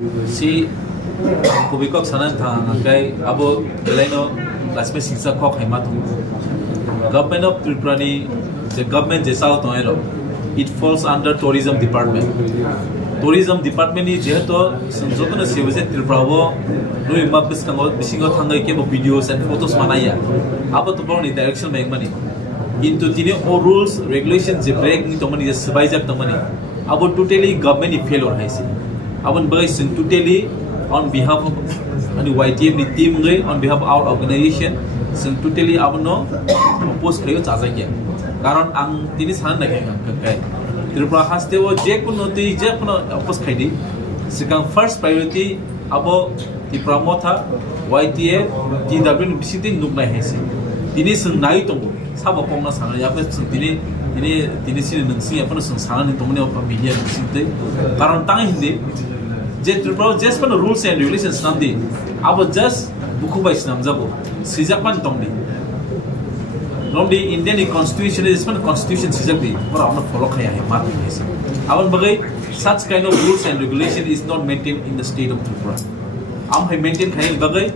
Si kubikok sanan thang kai abo belaino lasme singsa khok khaiman government of Tripura ni the government jesao toero it falls under tourism department ni jeto sanjotna sewaje Tripura bo noi mapis kango bisingo thangai ke bo videos and photos manaya abo to boni direction meg mani into tini all rules regulations je break ni tomani je sabaijak tomani abo totally government failure haisi abon bagai sin totally on behalf of YTF ni team gai on behalf of our organization sin totally abono oppose khayo chajakya karon ang tini san nakai kai Tripura haste wo je kuno oppose khaidi sikang first priority abo Tripura motha YTF TW ni bisitin nuknai haisi tini sin nai tongo sabo pongna sana ya pe sin tini sin nungsi apano sin sana ni tomne op media bisinte karon tang hindi je Tripura just pano rules and regulations namdi abo just buku bai namjabo sejakha tongdi normally Indian constitution is pano constitution sejakdi or amna follow khaya hai mat haisi abon bagai such kind of rules and regulation is not maintained in the state of Tripura am hai maintain khai bagai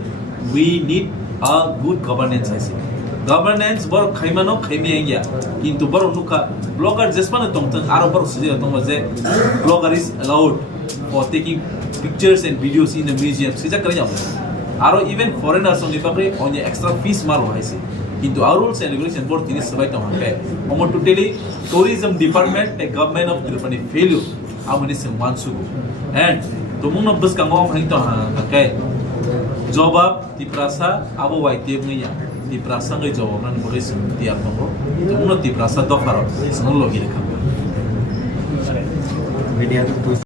we need a good governance haisi governance bor khaimano khaimiya kintu bor nuka blogger just pano tongtang aro bor suje tong je blogger is allowed for taking pictures and videos in the museum sija kare jam aro even foreigners only pabre on extra fees maro haisi kintu our rules and regulations board tini sabai ta hanke omo totally tourism department the government of Tripura failure amani se mansu and tomung no bus kango phani to hanke jobab Tripura abo YTF ngi ya Tripura ngai jobab nan bogai sim tiap tongo tomung no Tripura do faro sno logi rekha media